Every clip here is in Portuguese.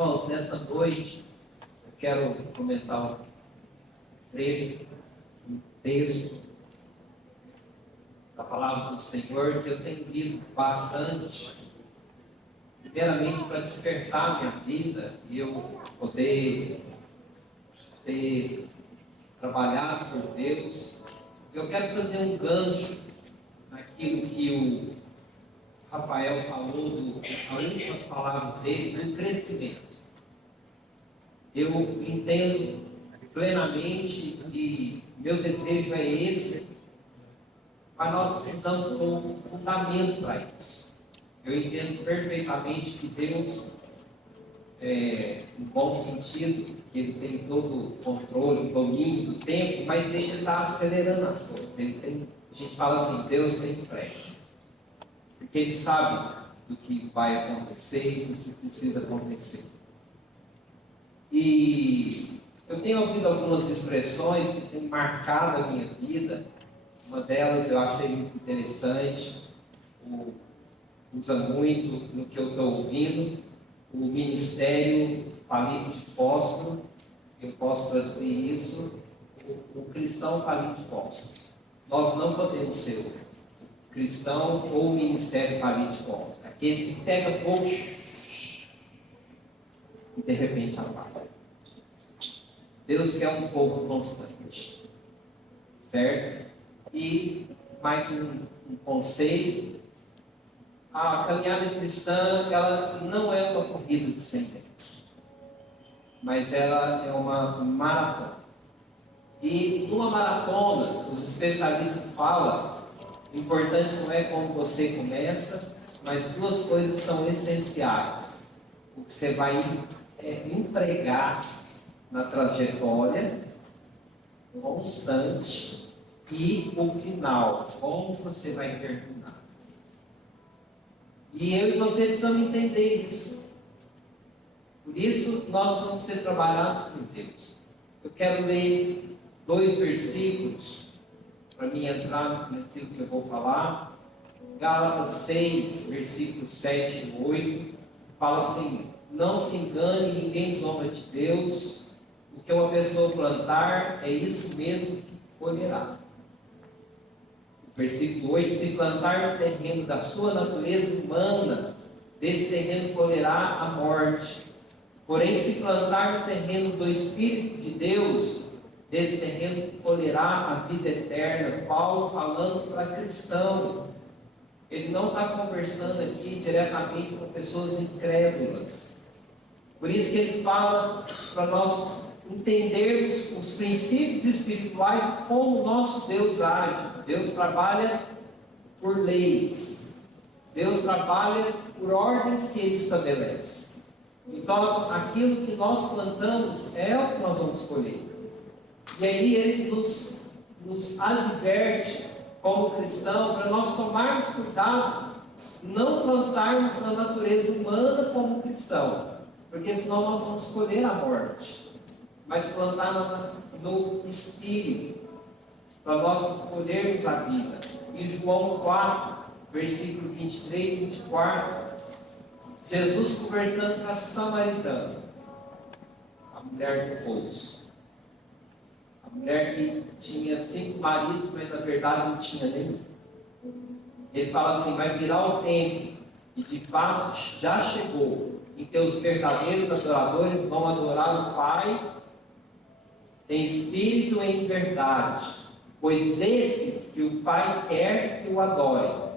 Irmãos, nessa noite eu quero comentar um trecho, um texto da palavra do Senhor que eu tenho lido bastante, primeiramente para despertar minha vida e eu poder ser trabalhado por Deus. Eu quero fazer um gancho naquilo que o Rafael falou, as últimas palavras dele, do crescimento. Eu entendo plenamente e meu desejo é esse, mas nós precisamos ter um fundamento para isso. Eu entendo perfeitamente que Deus, no bom sentido, que Ele tem todo o controle, o domínio do tempo, mas Ele está acelerando as coisas. A gente fala assim, Deus tem pressa, porque Ele sabe do que vai acontecer e do que precisa acontecer. E eu tenho ouvido algumas expressões que têm marcado a minha vida. Uma delas eu achei muito interessante, usa muito no que eu estou ouvindo, o ministério palito de fósforo. Eu posso traduzir isso, o cristão palito de fósforo. Nós não podemos ser o cristão ou o ministério palito de fósforo, aquele que pega fogo e de repente apaga. Deus quer um fogo constante, certo? E mais um conceito: a caminhada cristã, ela não é uma corrida de 100 metros, mas ela é uma maratona. E numa maratona, os especialistas falam, o importante não é como você começa, mas duas coisas são essenciais: o que você vai empregar na trajetória constante e o final, como você vai terminar. E eu e você precisamos entender isso. Por isso nós vamos ser trabalhados por Deus. Eu quero ler 2 versículos para mim entrar naquilo que eu vou falar. Gálatas 6, versículos 7 e 8, fala assim: não se engane, ninguém zomba de Deus. O que uma pessoa plantar, é isso mesmo que colherá. Versículo 8: se plantar no terreno da sua natureza humana, desse terreno colherá a morte. Porém, se plantar no terreno do Espírito de Deus, desse terreno colherá a vida eterna. Paulo falando para cristão. Ele não está conversando aqui diretamente com pessoas incrédulas. Por isso que ele fala para nós entendermos os princípios espirituais, como o nosso Deus age. Deus trabalha por leis. Deus trabalha por ordens que Ele estabelece. Então, aquilo que nós plantamos é o que nós vamos colher. E aí Ele nos adverte, como cristão, para nós tomarmos cuidado, não plantarmos na natureza humana como cristão, porque senão nós vamos colher a morte. Mas plantar no Espírito, para nós colhermos a vida. Em João 4, versículo 23 e 24, Jesus conversando com a samaritana, a mulher do poço, a mulher que tinha 5 maridos, mas na verdade não tinha nenhum. Ele fala assim: vai virar o tempo, e de fato já chegou, em que os verdadeiros adoradores vão adorar o Pai em espírito e em verdade, pois esses que o Pai quer que o adorem.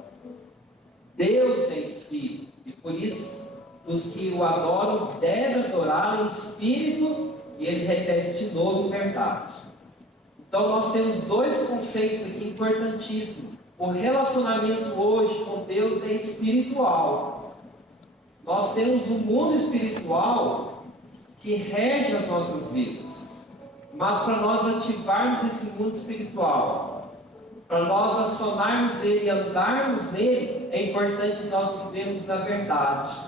Deus é espírito, e por isso os que o adoram devem adorar em espírito, e ele repete de novo, em verdade. Então nós temos 2 conceitos aqui importantíssimos. O relacionamento hoje com Deus é espiritual. Nós temos um mundo espiritual que rege as nossas vidas. Mas para nós ativarmos esse mundo espiritual, para nós acionarmos ele e andarmos nele, é importante nós vivermos na verdade.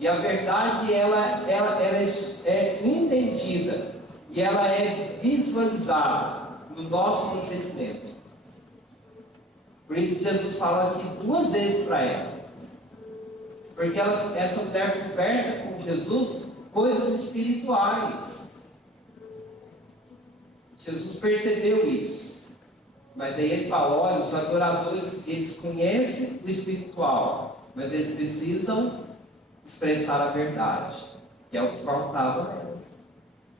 E a verdade, ela é entendida e ela é visualizada no nosso procedimento. Por isso que Jesus fala aqui 2 vezes para ela. Porque essa mulher conversa com Jesus coisas espirituais. Jesus percebeu isso. Mas aí ele fala, olha, os adoradores, eles conhecem o espiritual, mas eles precisam expressar a verdade, que é o que faltava nela.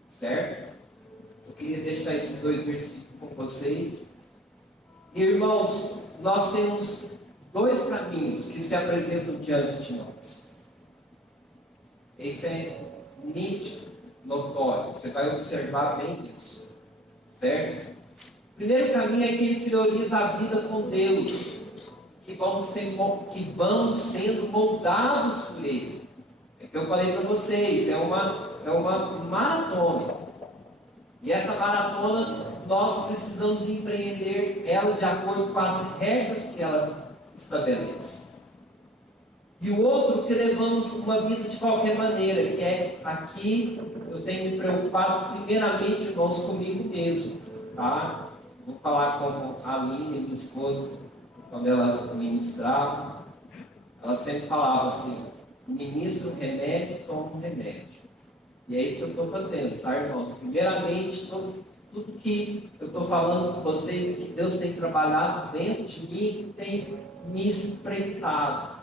Certo? Eu queria deixar esses 2 versículos com vocês. Irmãos, nós temos 2 caminhos que se apresentam diante de nós. Esse é nítido, notório. Você vai observar bem isso. Certo? O primeiro caminho é que ele prioriza a vida com Deus, que vão sendo moldados por Ele. É que eu falei para vocês, é uma maratona. E essa maratona, nós precisamos empreender ela de acordo com as regras que ela estabelece. E o outro, que levamos uma vida de qualquer maneira, que é aqui, eu tenho me preocupado primeiramente, irmãos, comigo mesmo, tá? Vou falar como a Aline, minha esposa, quando ela ministrava, ela sempre falava assim, ministra um remédio, toma um remédio. E é isso que eu estou fazendo, tá, irmãos? Primeiramente, tudo que eu estou falando com vocês, que Deus tem trabalhado dentro de mim, que tem me espreitado,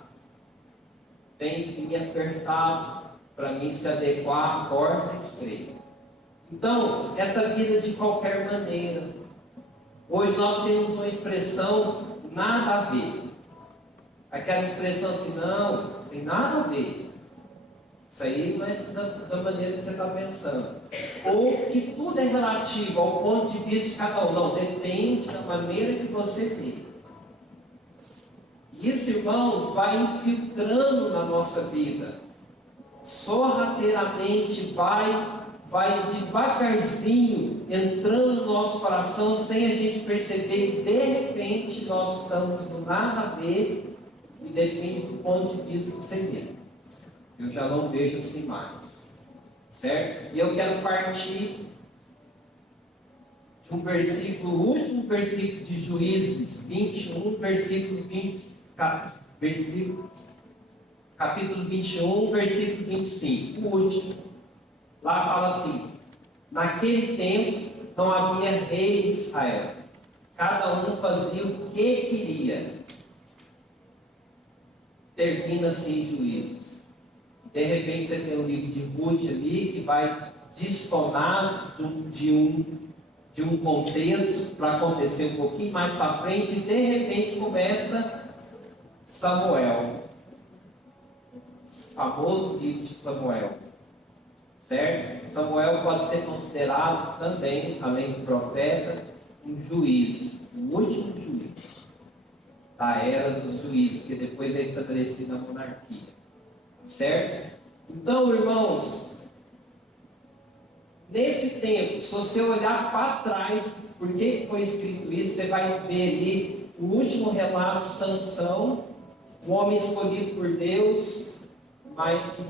tem me apertado para mim se adequar à porta estreita. Então, essa vida de qualquer maneira. Hoje nós temos uma expressão nada a ver. Aquela expressão assim, não tem nada a ver. Isso aí não é da maneira que você está pensando. Ou que tudo é relativo ao ponto de vista de cada um. Não, depende da maneira que você vê. Isso, irmãos, vai infiltrando na nossa vida. Sorrateiramente vai devagarzinho entrando no nosso coração sem a gente perceber, e de repente nós estamos no nada a ver, e depende do ponto de vista que você vê. Eu já não vejo assim mais, certo? E eu quero partir de um versículo, o último versículo de Juízes 21, capítulo 21, versículo 25, o último. Lá fala assim, naquele tempo não havia rei em Israel, cada um fazia o que queria. Termina assim Juízes. De repente você tem um livro de Ruth ali, que vai destonar de um contexto para acontecer um pouquinho mais para frente, e de repente começa Samuel, o famoso livro de Samuel. Certo? Samuel pode ser considerado também, além de profeta, um juiz, o último juiz da era dos juízes, que depois é estabelecida a monarquia. Certo? Então, irmãos, nesse tempo, se você olhar para trás, por que foi escrito isso, você vai ver ali o último relato de Sansão, um homem escolhido por Deus, mas que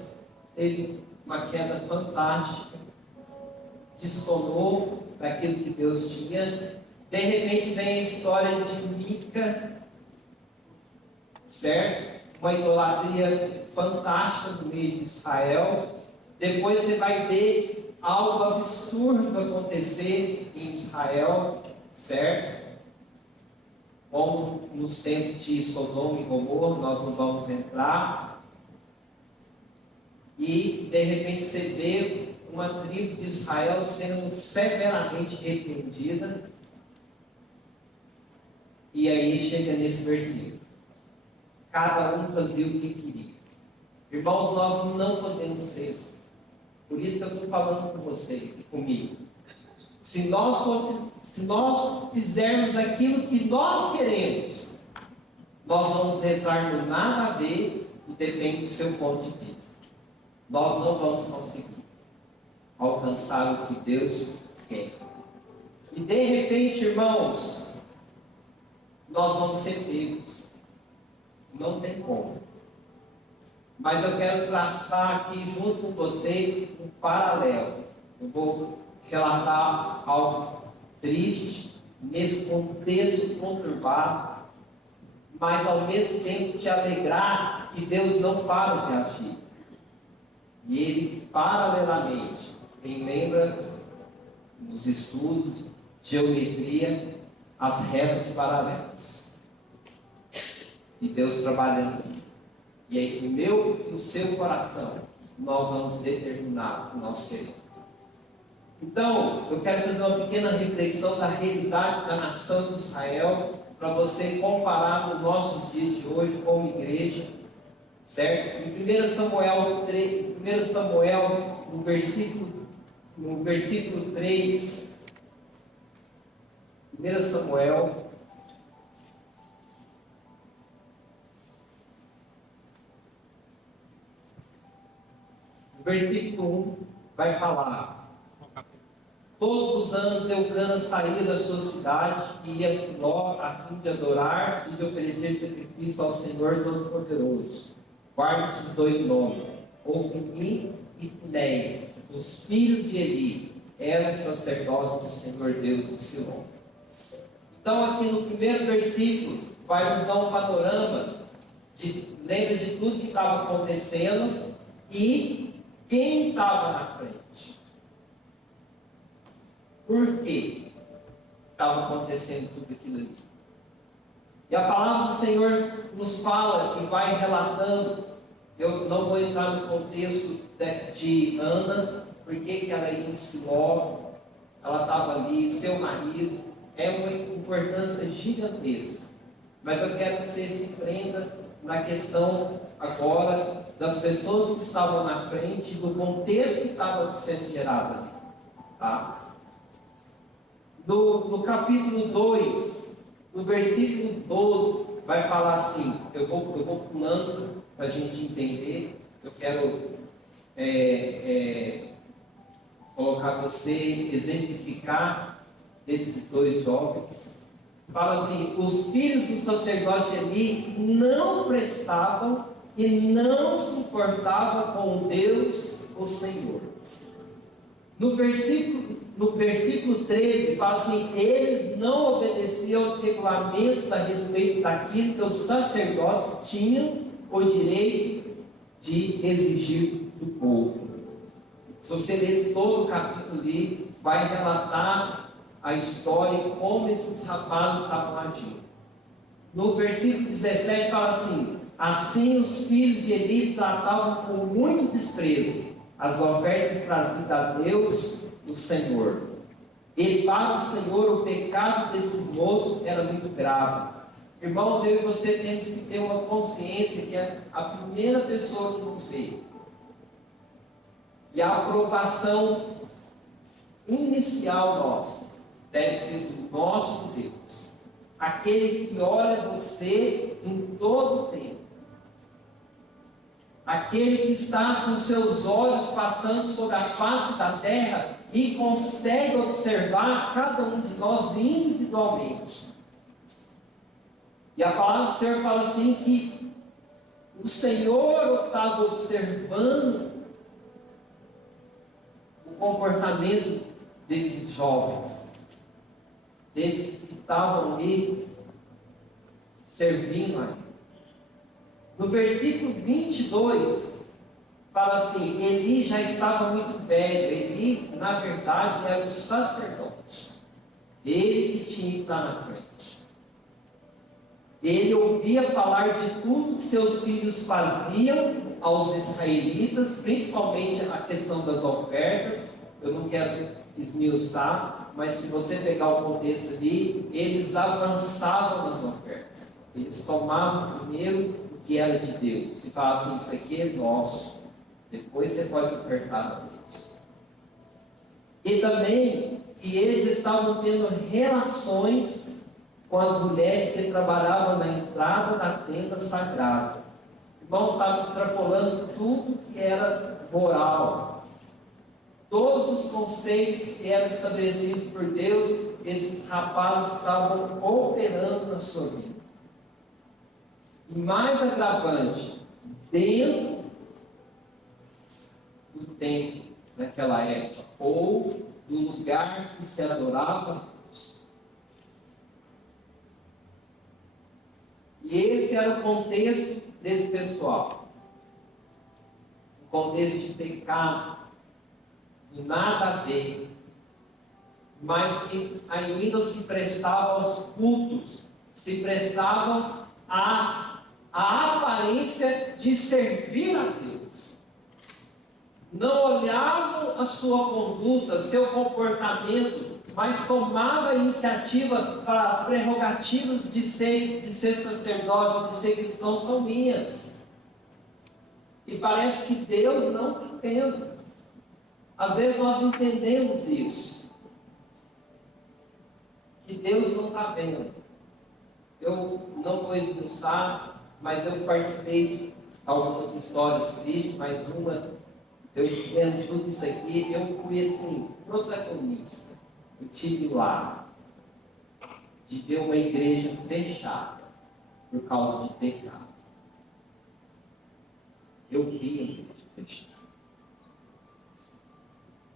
teve uma queda fantástica, destonou daquilo que Deus tinha. De repente vem a história de Mica, certo? Uma idolatria fantástica no meio de Israel. Depois você vai ver algo absurdo acontecer em Israel, certo? Como nos tempos de Sodoma e Gomorra, nós não vamos entrar. E, de repente, você vê uma tribo de Israel sendo severamente repreendida. E aí chega nesse versículo. Cada um fazia o que queria. Irmãos, nós não podemos ser assim. Por isso que eu estou falando com vocês e comigo. Se nós fizermos aquilo que nós queremos, nós vamos entrar no nada a ver, e depende do seu ponto de vista. Nós não vamos conseguir alcançar o que Deus quer. E de repente, irmãos, nós vamos ser pegos. Não tem como. Mas eu quero traçar aqui junto com você um paralelo. Eu vou relatar algo triste, nesse contexto conturbado, mas ao mesmo tempo te alegrar que Deus não para de agir. E ele, paralelamente, quem lembra nos estudos, geometria, as retas paralelas. E Deus trabalhando. E aí, o meu e o seu coração, nós vamos determinar o que nós queremos. Então, eu quero fazer uma pequena reflexão da realidade da nação de Israel, para você comparar nos nossos dias de hoje como igreja, certo? Em 1 Samuel 3, 1 Samuel, no versículo 3, 1 Samuel, no versículo 1, vai falar: todos os anos Eucana saía da sua cidade e ia a Siló a fim de adorar e de oferecer sacrifício ao Senhor Todo-Poderoso. Guarde esses dois nomes: Ofni e Finéias, os filhos de Eli, eram sacerdotes do Senhor Deus de Siló. Então, aqui no primeiro versículo, vai nos dar um panorama, lembra de tudo que estava acontecendo e quem estava na frente. Por que estava acontecendo tudo aquilo ali? E a palavra do Senhor nos fala e vai relatando. Eu não vou entrar no contexto de Ana, porque ela ia em Siló, ela estava ali, seu marido, é uma importância gigantesca. Mas eu quero que você se prenda na questão agora das pessoas que estavam na frente, do contexto que estava sendo gerado ali. Tá? No capítulo 2, no versículo 12, vai falar assim, eu vou pulando para a gente entender, eu quero colocar você, exemplificar esses dois jovens. Fala assim: os filhos do sacerdote Eli não prestavam e não se importavam com Deus, o Senhor. No versículo 13, fala assim: eles não obedeciam aos regulamentos a respeito daquilo que os sacerdotes tinham o direito de exigir do povo. Se você ler todo o capítulo ali, vai relatar a história e como esses rapazes estavam agindo. No versículo 17 fala assim: assim os filhos de Eli tratavam com muito desprezo as ofertas trazidas a Deus, o Senhor. E para o Senhor o pecado desses moços era muito grave. Irmãos, eu e você temos que ter uma consciência que é a primeira pessoa que nos vê. E a aprovação inicial nossa deve ser do nosso Deus. Aquele que olha você em todo o tempo. Aquele que está com seus olhos passando sobre a face da terra e consegue observar cada um de nós individualmente. E a palavra do Senhor fala assim que o Senhor estava observando o comportamento desses jovens, desses que estavam ali servindo a Ele. No versículo 22, fala assim: Eli já estava muito velho. Eli, na verdade, era o sacerdote. Ele que tinha que estar na frente. Ele ouvia falar de tudo que seus filhos faziam aos israelitas, principalmente a questão das ofertas. Eu não quero esmiuçar, mas se você pegar o contexto ali, eles avançavam nas ofertas. Eles tomavam primeiro que era de Deus, e fala assim: isso aqui é nosso, depois você pode ofertar a Deus. E também que eles estavam tendo relações com as mulheres que trabalhavam na entrada da tenda sagrada. Irmãos, estavam extrapolando tudo que era moral, todos os conceitos que eram estabelecidos por Deus, esses rapazes estavam operando na sua vida. E mais agravante, dentro do templo naquela época, ou do lugar que se adorava a Deus. E esse era o contexto desse pessoal. O contexto de pecado, de nada a ver, mas que ainda se prestavam aos cultos, se prestavam à aparência de servir a Deus. Não olhavam a sua conduta, seu comportamento, mas tomavam a iniciativa para as prerrogativas de ser sacerdote, de ser cristão, são minhas. E parece que Deus não está vendo. Às vezes nós entendemos isso, que Deus não está vendo. Eu não vou esmiuçar, mas eu participei de algumas histórias tristes, mais uma, eu entendo tudo isso aqui, eu fui assim, protagonista. Eu tive lá de ver uma igreja fechada por causa de pecado. Eu vi a igreja fechada.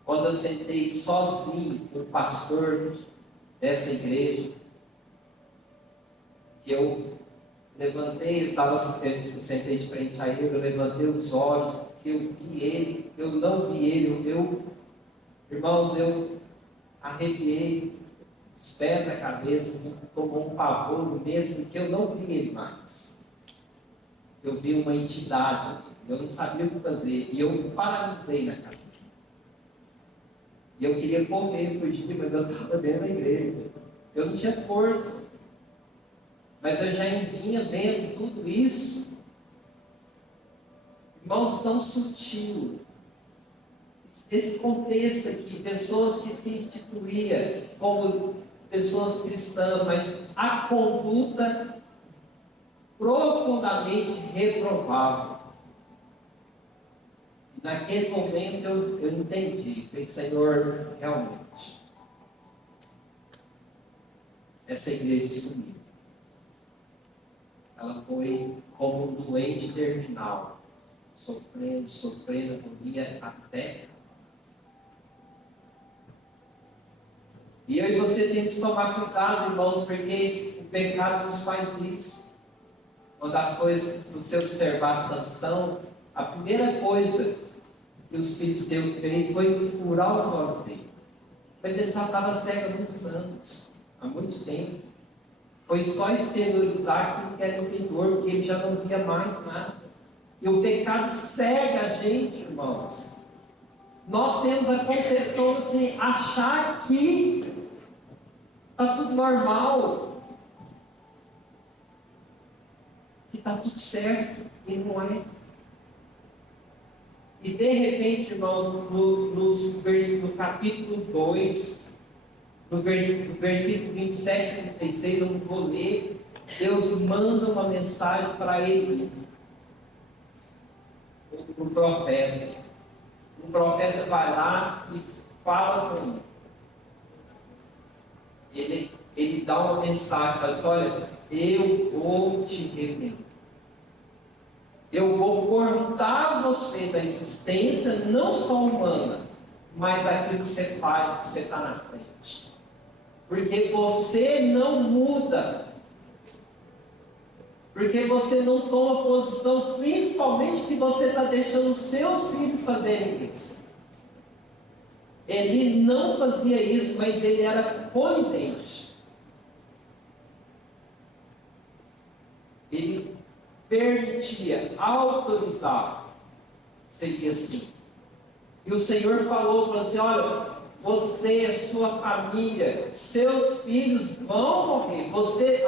Quando eu sentei sozinho com o pastor dessa igreja, que eu levantei, eu sentei de frente a ele, eu levantei os olhos, que eu vi ele, eu não vi ele, irmãos, eu arrepiei os pés da cabeça, tomou um pavor, um medo, porque eu não vi ele mais. Eu vi uma entidade, eu não sabia o que fazer, e eu me paralisei na cabeça. E eu queria correr, fugir, mas eu estava dentro da igreja. Eu não tinha força. Mas eu já vinha vendo tudo isso. Irmãos, tão sutil. Esse contexto aqui, pessoas que se instituíam como pessoas cristãs, mas a conduta profundamente reprovável. Naquele momento eu entendi, falei, Senhor, realmente, essa igreja sumiu. Ela foi como um doente terminal, sofrendo agonia até. E eu e você temos que tomar cuidado, irmãos, porque o pecado nos faz isso. Uma das coisas, se você observar Sansão, a primeira coisa que os filisteus fez foi furar os olhos dele. Mas ele já estava cego há muitos anos, há muito tempo. Foi só exteriorizar aquilo que era interior, porque ele já não via mais nada. E o pecado cega a gente, irmãos. Nós temos a concepção de assim, achar que está tudo normal, que está tudo certo, e não é. E de repente, irmãos, no capítulo 2, no versículo 27 e 36, eu não vou ler, Deus manda uma mensagem para ele, o profeta. O profeta vai lá e fala com ele. Ele dá uma mensagem, fala assim, olha, eu vou te revelar. Eu vou cortar você da existência, não só humana, mas daquilo que você faz, que você está na frente. Porque você não muda. Porque você não toma posição, principalmente que você está deixando os seus filhos fazerem isso. Ele não fazia isso, mas ele era conivente. Ele permitia, autorizava. Seria assim. E o Senhor falou assim, olha, você, a sua família, seus filhos vão morrer. Você,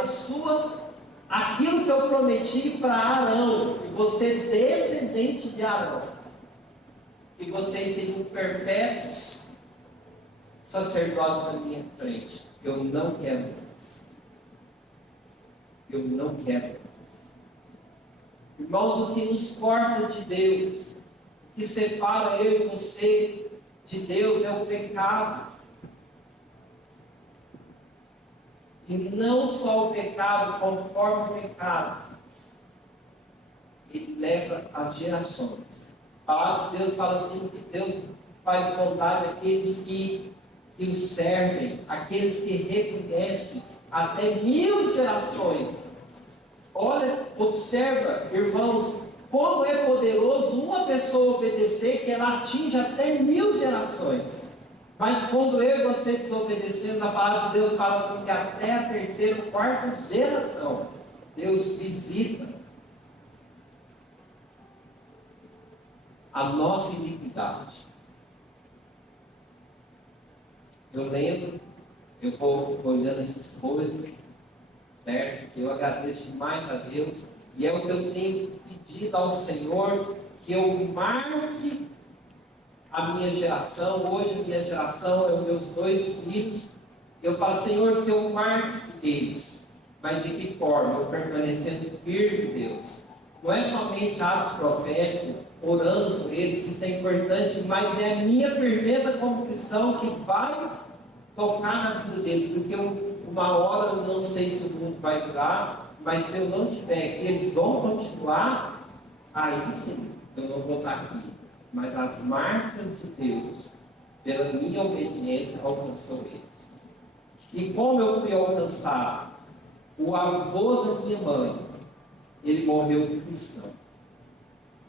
aquilo que eu prometi para Arão, e você descendente de Arão, e vocês seriam perpétuos sacerdotes na minha frente. Eu não quero mais. Eu não quero mais. Irmãos, o que nos corta de Deus, o que separa eu e você de Deus é o pecado. E não só o pecado, conforme o pecado, ele leva a gerações. A palavra de Deus fala assim, que Deus faz vontade àqueles que o servem, aqueles que reconhecem, até 1000 gerações. Olha, observa, irmãos, como é poderoso uma pessoa obedecer, que ela atinge até 1000 gerações. Mas quando eu e você desobedecemos, a palavra de Deus fala assim, que até a terceira ou quarta geração, Deus visita a nossa iniquidade. Eu lembro, eu vou olhando essas coisas, certo? Eu agradeço demais a Deus, e é o que eu tenho pedido ao Senhor, que eu marque a minha geração. Hoje a minha geração é os meus 2 filhos. Eu falo, Senhor, que eu marque eles. Mas de que forma? Eu permanecendo firme, Deus. Não é somente atos proféticos, orando por eles, isso é importante, mas é a minha firmeza como cristão que vai tocar na vida deles, porque uma hora eu não sei se o mundo vai durar, mas se eu não estiver aqui, eles vão continuar, aí sim, eu não vou estar aqui. Mas as marcas de Deus, pela minha obediência, alcançou eles. E como eu fui alcançado? O avô da minha mãe, ele morreu cristão.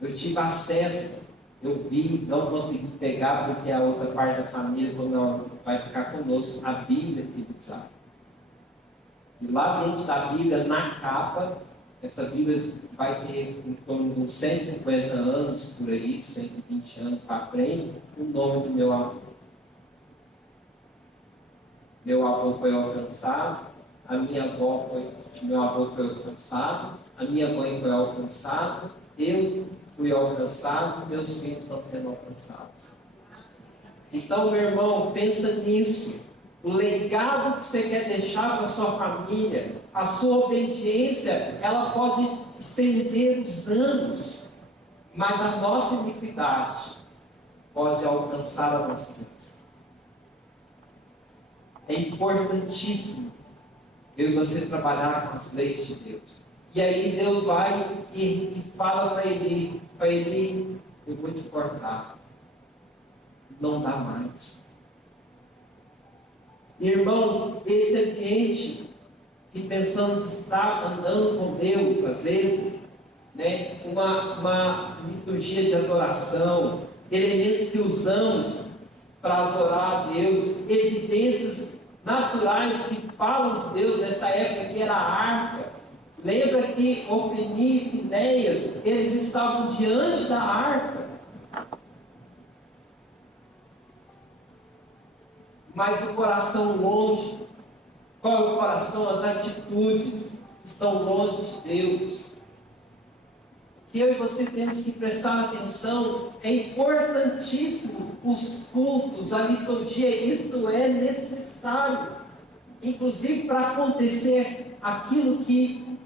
Eu tive acesso, eu vi, não consegui pegar, porque a outra parte da família falou, não, vai ficar conosco a Bíblia que ele usava. E lá dentro da Bíblia, na capa, essa Bíblia vai ter em torno de uns 150 anos, por aí, 120 anos para frente, o nome do meu avô. Meu avô foi alcançado, meu avô foi alcançado, a minha mãe foi alcançada, eu fui alcançado, meus filhos estão sendo alcançados. Então, meu irmão, pensa nisso. O legado que você quer deixar para a sua família, a sua obediência, ela pode estender os anos, mas a nossa iniquidade pode alcançar a nossa vida. É importantíssimo eu e você trabalhar com as leis de Deus. E aí Deus vai e fala para ele, eu vou te cortar. Não dá mais. Irmãos, esse ambiente que pensamos estar andando com Deus, às vezes, né, uma liturgia de adoração, elementos que usamos para adorar a Deus, evidências naturais que falam de Deus nessa época, que era a arca. Lembra que Ofni e Finéias, eles estavam diante da arca, mas o coração longe. Qual é o coração? As atitudes estão longe de Deus. Que eu e você temos que prestar atenção. É importantíssimo os cultos, a liturgia, isso é necessário. Inclusive para acontecer aquilo que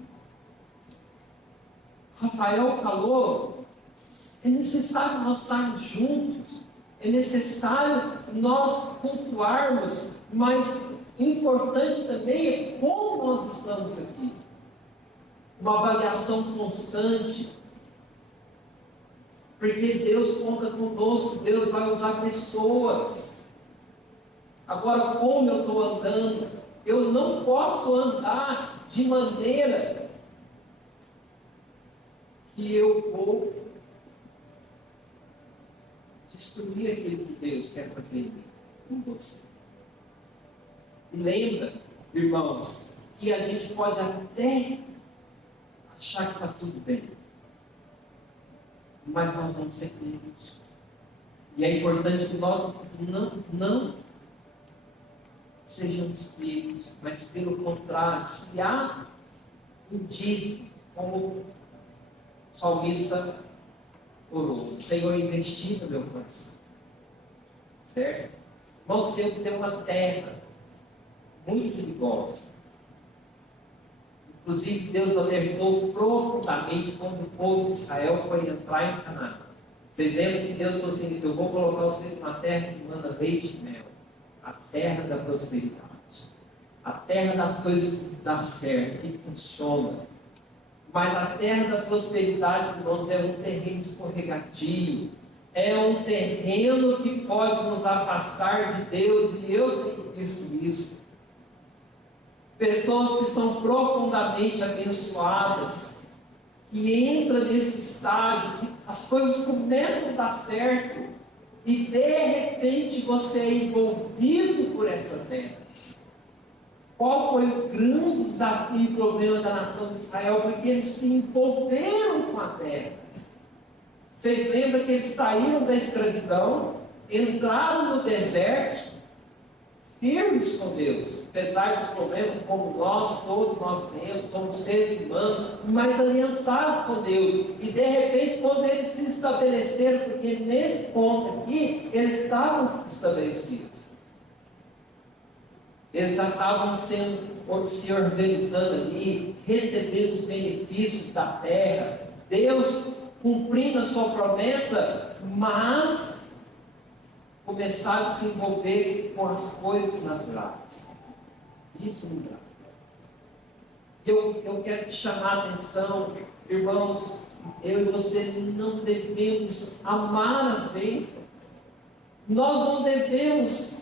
Rafael falou, é necessário nós estarmos juntos, é necessário nós cultuarmos, mas importante também é como nós estamos aqui. Uma avaliação constante, porque Deus conta conosco, Deus vai usar pessoas. Agora, como eu estou andando? Eu não posso andar de maneira que eu vou destruir aquilo que Deus quer fazer em mim, em você. E lembra, irmãos, que a gente pode até achar que está tudo bem, mas nós vamos ser pegos. E é importante que nós não sejamos pegos, mas pelo contrário, se há indício, como o salmista orou, Senhor, investiga no meu coração. Certo? Irmãos, Deus deu uma terra muito perigosa. Inclusive, Deus alertou profundamente quando o povo de Israel foi entrar em Canaã. Vocês lembram que Deus falou assim, eu vou colocar vocês na terra que manda leite e mel. A terra da prosperidade. A terra das coisas que dá certo, que funciona. Mas a terra da prosperidade, irmãos, é um terreno escorregadio. É um terreno que pode nos afastar de Deus. E eu tenho visto isso. Pessoas que são profundamente abençoadas, que entra nesse estágio, que as coisas começam a dar certo, e de repente você é envolvido por essa terra. Qual foi o grande desafio e problema da nação de Israel? Porque eles se envolveram com a terra. Vocês lembram que eles saíram da escravidão, entraram no deserto, firmes com Deus, apesar dos problemas, como todos nós temos, somos seres humanos, mas aliançados com Deus. E de repente, quando eles se estabeleceram, porque nesse ponto aqui, eles estavam estabelecidos. Eles já estavam se organizando ali, recebendo os benefícios da terra, Deus cumprindo a sua promessa, mas começaram a se envolver com as coisas naturais. Isso me dá. Eu quero te chamar a atenção, irmãos, eu e você não devemos amar as bênçãos. Nós não devemos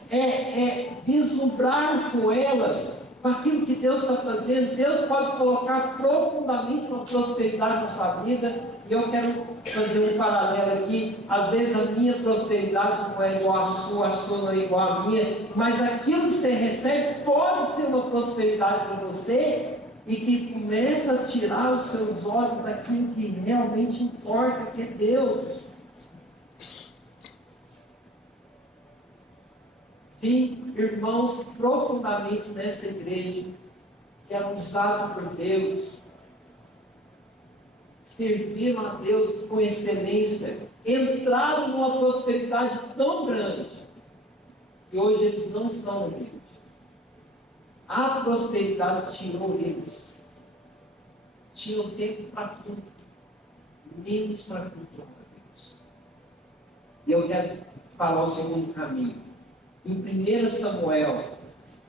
vislumbrar com elas, com aquilo que Deus está fazendo. Deus pode colocar profundamente uma prosperidade na sua vida. E eu quero fazer um paralelo aqui. Às vezes a minha prosperidade não é igual à sua, a sua não é igual à minha, mas aquilo que você recebe pode ser uma prosperidade para você, e que começa a tirar os seus olhos daquilo que realmente importa, que é Deus. Vi irmãos profundamente nessa igreja, que eram usados por Deus, serviram a Deus com excelência, entraram numa prosperidade tão grande, que hoje eles não estão na igreja. A prosperidade tirou eles. Tinham tempo para tudo, menos para cultuar a Deus. E eu quero falar o segundo caminho. Em 1 Samuel,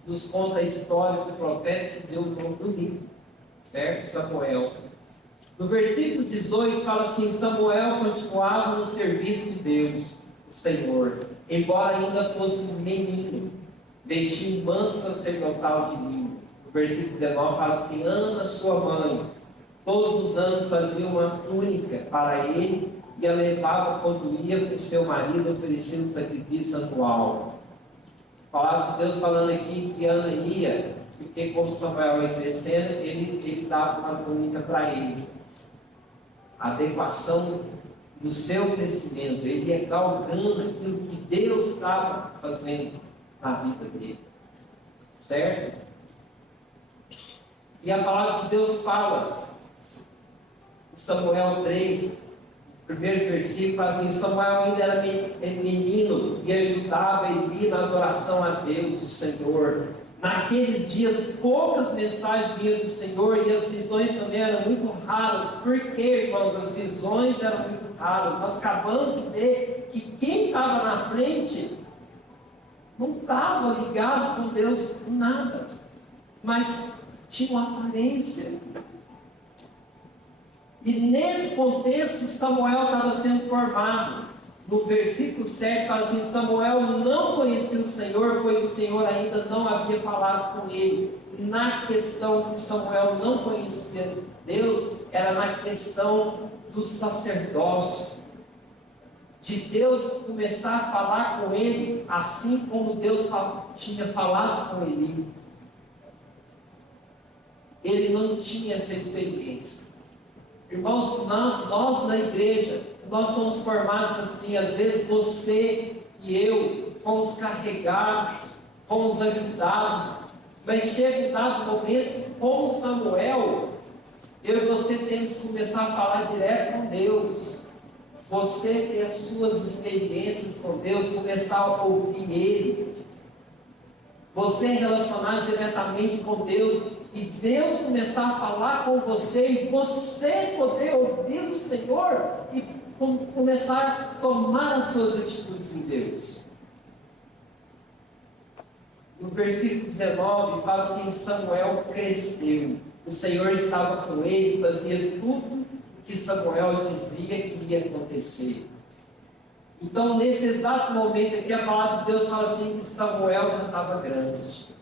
nos conta a história do profeta que deu o nome do livro, certo? Samuel. No versículo 18 fala assim: Samuel continuava no serviço de Deus, o Senhor, embora ainda fosse um menino, vestiu manto sacerdotal de linho. No versículo 19 fala assim: Ana, sua mãe, todos os anos fazia uma túnica para ele e a levava quando ia com seu marido oferecer um sacrifício anual. A palavra de Deus falando aqui que Ana ia, porque como Samuel ia crescendo, ele dava uma túnica para ele. A adequação do seu crescimento, ele ia galgando aquilo que Deus estava fazendo na vida dele. Certo? E a palavra de Deus fala, em Samuel 3, primeiro versículo, fala assim: Samuel ainda era menino e ajudava Eli na adoração a Deus, o Senhor. Naqueles dias, poucas mensagens vinham do Senhor, e as visões também eram muito raras. Por quê, irmãos? As visões eram muito raras. Nós acabamos de ver que quem estava na frente não estava ligado com Deus em nada, mas tinha uma aparência. E nesse contexto, Samuel estava sendo formado. No versículo 7 fala assim: Samuel não conhecia o Senhor, pois o Senhor ainda não havia falado com ele. Na questão que Samuel não conhecia Deus, era na questão do sacerdócio, de Deus começar a falar com ele, assim como Deus tinha falado com ele. Ele não tinha essa experiência. Irmãos, nós na igreja, nós somos formados assim. Às vezes você e eu fomos carregados, fomos ajudados, mas chega um dado momento, como Samuel, eu e você temos que começar a falar direto com Deus. Você ter as suas experiências com Deus, começar a ouvir Ele. Você relacionar diretamente com Deus, e Deus começar a falar com você, e você poder ouvir o Senhor, e começar a tomar as suas atitudes em Deus. No versículo 19 fala assim: Samuel cresceu, o Senhor estava com ele, fazia tudo o que Samuel dizia que ia acontecer. Então, nesse exato momento aqui, a palavra de Deus fala assim que Samuel já estava grande.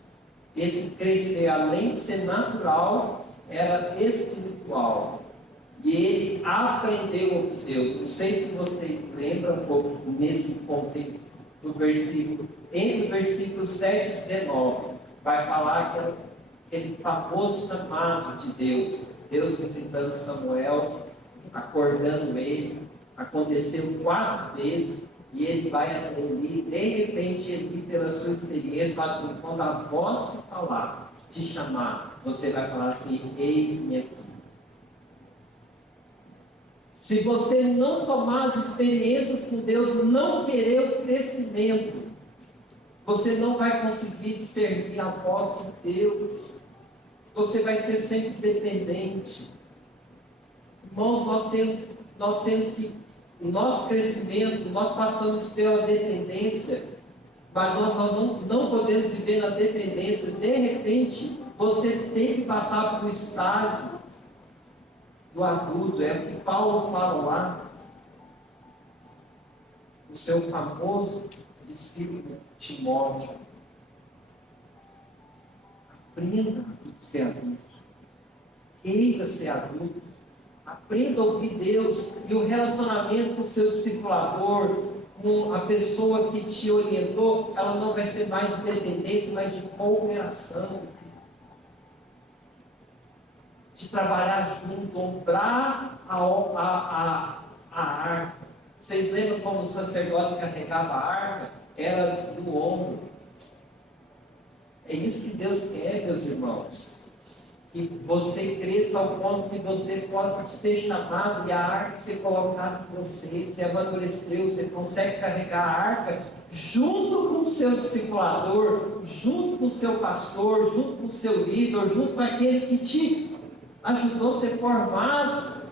Esse crescer, além de ser natural, era espiritual. E ele aprendeu de Deus. Não sei se vocês lembram um pouco nesse contexto do versículo, entre o versículo 7 e 19, vai falar aquele famoso chamado de Deus. Deus visitando Samuel, acordando ele. Aconteceu 4 vezes. E ele vai até ali, de repente, ele, pela sua experiência, fala assim: quando a voz te falar, te chamar, você vai falar assim: eis-me aqui. Se você não tomar as experiências com Deus, não querer o crescimento, você não vai conseguir discernir a voz de Deus. Você vai ser sempre dependente. Irmãos, nós temos que, o nosso crescimento, nós passamos pela dependência, mas nós não podemos viver na dependência. De repente, você tem que passar por um estágio do adulto. É o que Paulo fala lá, o seu famoso discípulo Timóteo. Aprenda a ser adulto, queira ser adulto, aprenda a ouvir Deus. E o relacionamento com o seu discipulador, com a pessoa que te orientou, ela não vai ser mais de dependência, mas de cooperação, de trabalhar junto, ombrar a arca. Vocês lembram como o sacerdote carregava a arca? Era do ombro. É isso que Deus quer, meus irmãos. Que você cresça ao ponto que você possa ser chamado e a arca ser colocada em você. Você amadureceu, você consegue carregar a arca junto com o seu discipulador, junto com o seu pastor, junto com o seu líder, junto com aquele que te ajudou a ser formado.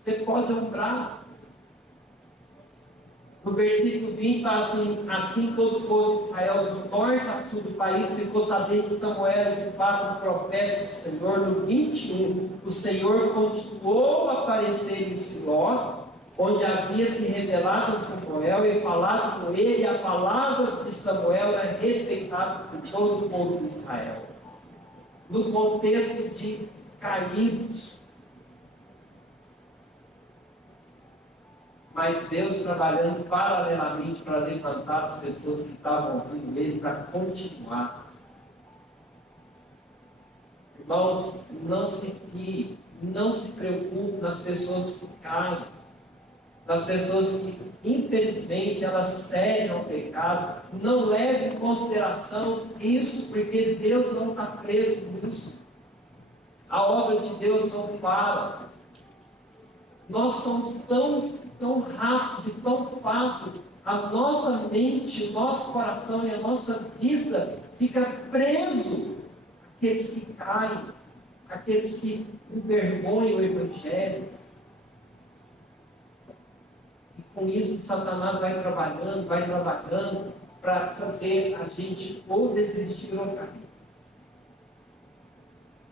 Você pode ombrar. No versículo 20 fala assim: assim todo o povo de Israel, do norte a sul do país, ficou sabendo que Samuel era de fato um profeta do Senhor. No 21, o Senhor continuou a aparecer em Siló, onde havia se revelado a Samuel e falado com ele. E a palavra de Samuel era respeitada por todo o povo de Israel. No contexto de caídos, mas Deus trabalhando paralelamente para levantar as pessoas que estavam ouvindo ele, para continuar. Irmãos, não se fie, não se preocupe nas pessoas que caem, nas pessoas que, infelizmente, elas cedem ao pecado. Não leve em consideração isso, porque Deus não está preso nisso. A obra de Deus não para. Nós somos tão rápidos e tão fácil, a nossa mente, o nosso coração e a nossa vista fica preso àqueles que caem, àqueles que envergonham o Evangelho. E com isso Satanás vai trabalhando para fazer a gente ou desistir ou cair.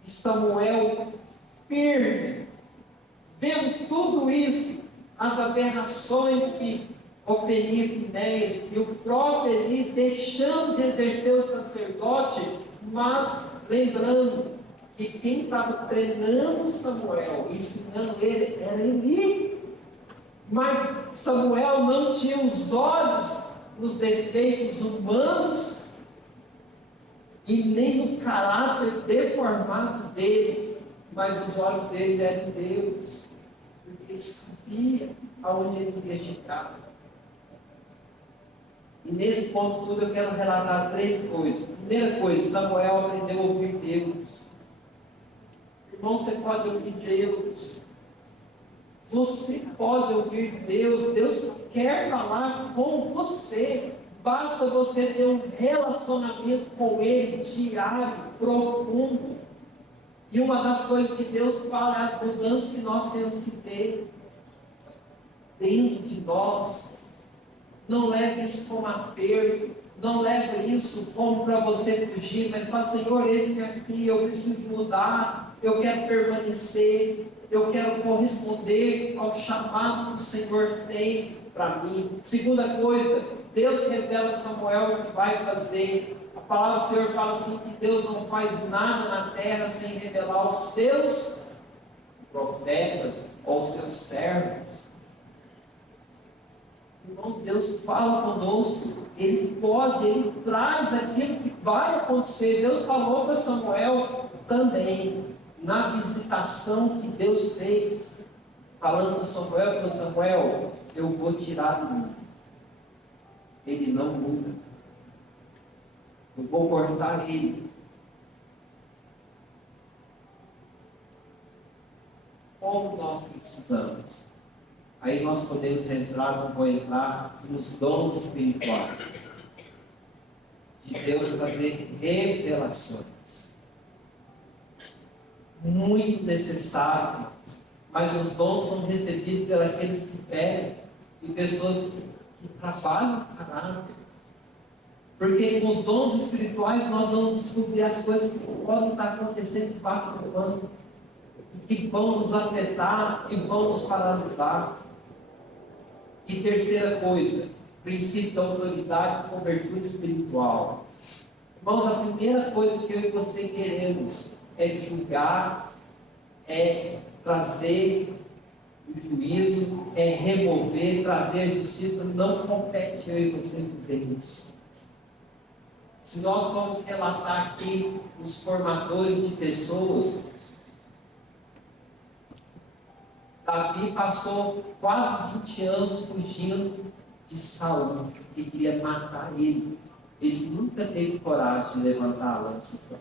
E Samuel, firme, vendo tudo isso, as aberrações que Ofni e Finéias e o próprio Eli deixando de exercer o sacerdote, mas lembrando que quem estava treinando Samuel, ensinando ele, era Eli. Mas Samuel não tinha os olhos nos defeitos humanos e nem no caráter deformado deles, mas os olhos dele eram em Deus, porque ele sabia aonde ele ia chegar. E nesse ponto tudo eu quero relatar 3 coisas. Primeira coisa, Samuel aprendeu a ouvir Deus. Irmão, você pode ouvir Deus. Você pode ouvir Deus. Deus quer falar com você. Basta você ter um relacionamento com Ele diário, profundo. E uma das coisas que Deus fala é as mudanças que nós temos que ter dentro de nós. Não leve isso como aperto, não leve isso como para você fugir, mas fala: Senhor, esse aqui, eu preciso mudar, eu quero permanecer, eu quero corresponder ao chamado que o Senhor tem para mim. Segunda coisa, Deus revela a Samuel o que vai fazer. A palavra do Senhor fala assim, que Deus não faz nada na terra sem revelar os seus profetas, aos seus servos. Irmãos, Deus fala conosco, Ele pode, Ele traz aquilo que vai acontecer. Deus falou para Samuel também, na visitação que Deus fez, falando para Samuel, falou: Samuel, eu vou tirar do mundo. Ele não muda. Eu vou cortar ele. Como nós precisamos. Aí nós podemos entrar, vou entrar nos dons espirituais. De Deus trazer revelações. Muito necessário. Mas os dons são recebidos por aqueles que pedem. E pessoas que trabalham o caráter. Porque com os dons espirituais nós vamos descobrir as coisas que podem estar acontecendo debaixo do pano. Que vão nos afetar e vão nos paralisar. E terceira coisa, princípio da autoridade e cobertura espiritual. Irmãos, a primeira coisa que eu e você queremos é julgar, é trazer o juízo, é remover, trazer a justiça. Não compete eu e você fazer isso. Se nós vamos relatar aqui os formadores de pessoas, Davi passou quase 20 anos fugindo de Saul, que queria matar ele. Ele nunca teve coragem de levantar a lança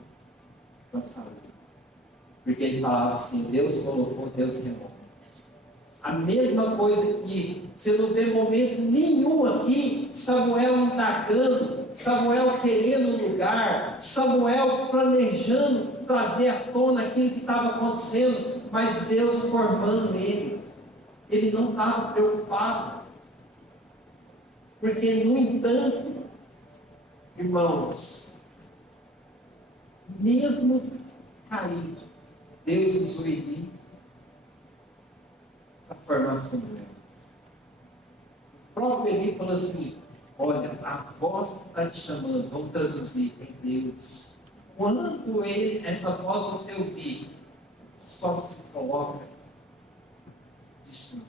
para Saul. Porque ele falava assim: Deus colocou, Deus remove. A mesma coisa que você não vê momento nenhum aqui, Samuel indagando, Samuel querendo um lugar, Samuel planejando trazer à tona aquilo que estava acontecendo, mas Deus formando ele. Ele não estava preocupado. Porque, no entanto, irmãos, mesmo caído, Deus usou ele para formar Samuel. O próprio Eli falou assim: olha, a voz que está te chamando, vamos traduzir, é Deus. Quando essa voz você ouvir, só se coloca destruído.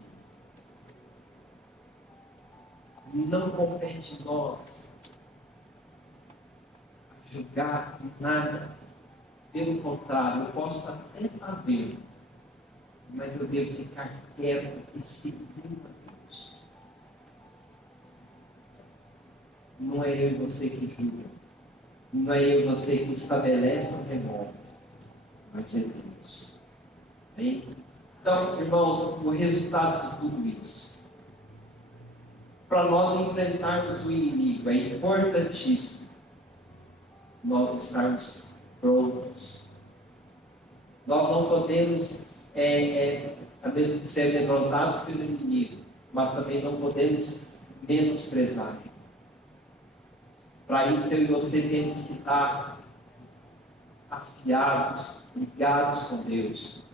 Não compete nós julgar nada. Pelo contrário, eu posso até estar vendo, mas eu devo ficar quieto e seguindo a Deus. Não é eu e você que julga. Não é eu e você que estabelece ou remove, mas é Deus. Bem? Então, irmãos, o resultado de tudo isso, para nós enfrentarmos o inimigo, é importantíssimo nós estarmos prontos. Nós não podemos ser amedrontados pelo inimigo, mas também não podemos menosprezar. Para isso, eu e você temos que estar afiados, ligados com Deus.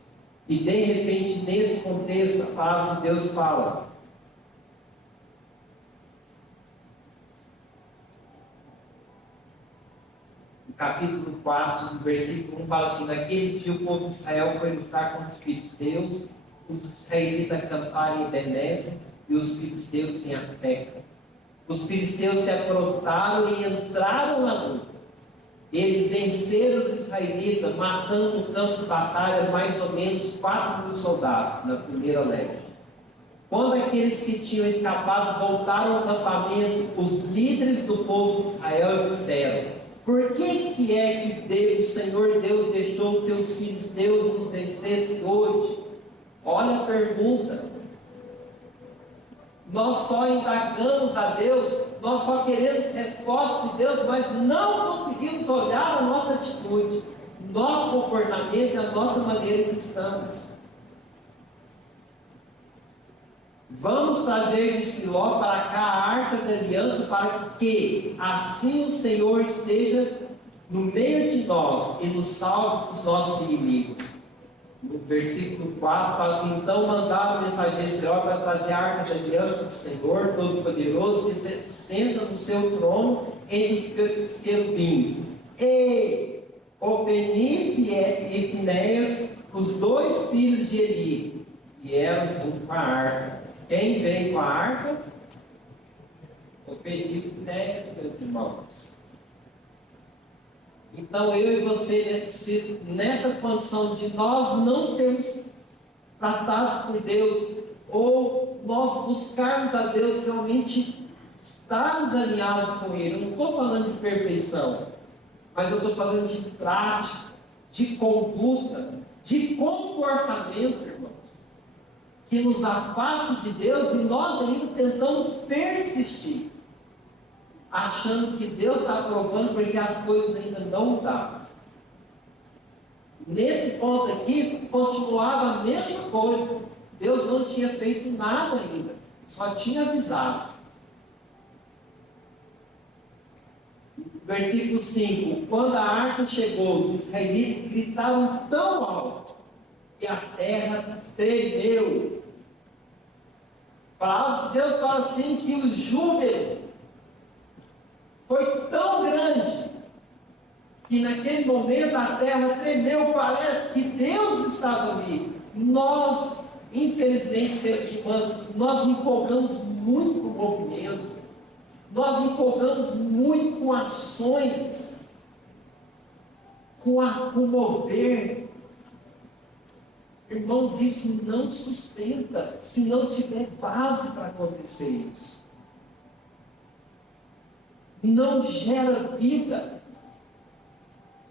E de repente, nesse contexto, a palavra de Deus fala: no capítulo 4, no versículo 1, fala assim: naqueles dias o povo de Israel foi lutar contra os filisteus, os israelitas acamparam em Ebenezer e os filisteus em Afeca. Os filisteus se aprontaram e entraram na luta. Eles venceram os israelitas, matando no campo de batalha mais ou menos 4.000 soldados na primeira leva. Quando aqueles que tinham escapado voltaram ao acampamento, os líderes do povo de Israel disseram: por que é que o Senhor Deus deixou que os filisteus nos vencessem hoje? Olha a pergunta. Nós só indagamos a Deus, nós só queremos resposta de Deus, mas não conseguimos olhar a nossa atitude, nosso comportamento e a nossa maneira que estamos. Vamos trazer de Siló para cá a arca da aliança, para que assim o Senhor esteja no meio de nós e nos salve dos nossos inimigos. No versículo 4 fala assim: então mandaram o mensageiro de Israel para trazer a arca da aliança do Senhor Todo-Poderoso, que se senta no seu trono entre os querubins. E Ofni e Finéias os dois filhos de Eli vieram junto com a arca. Quem veio com a arca? O feliz Finéias, meus irmãos. Então eu e você, nessa condição de nós não sermos tratados por Deus, ou nós buscarmos a Deus realmente estarmos alinhados com Ele. Eu não estou falando de perfeição, mas eu estou falando de prática, de conduta, de comportamento, irmãos, que nos afasta de Deus e nós ainda tentamos persistir, achando que Deus está aprovando porque as coisas ainda não mudaram. Nesse ponto aqui, continuava a mesma coisa. Deus não tinha feito nada ainda, só tinha avisado. Versículo 5: quando a arca chegou, os israelitas gritaram tão alto que a terra tremeu. A palavra de Deus fala assim que o júbilo foi tão grande que naquele momento a terra tremeu. Parece que Deus estava ali. Nós, infelizmente, seres humanos, nós empolgamos muito com o movimento, nós empolgamos muito com ações, com o mover. Irmãos, isso não sustenta se não tiver base para acontecer isso. Não gera vida.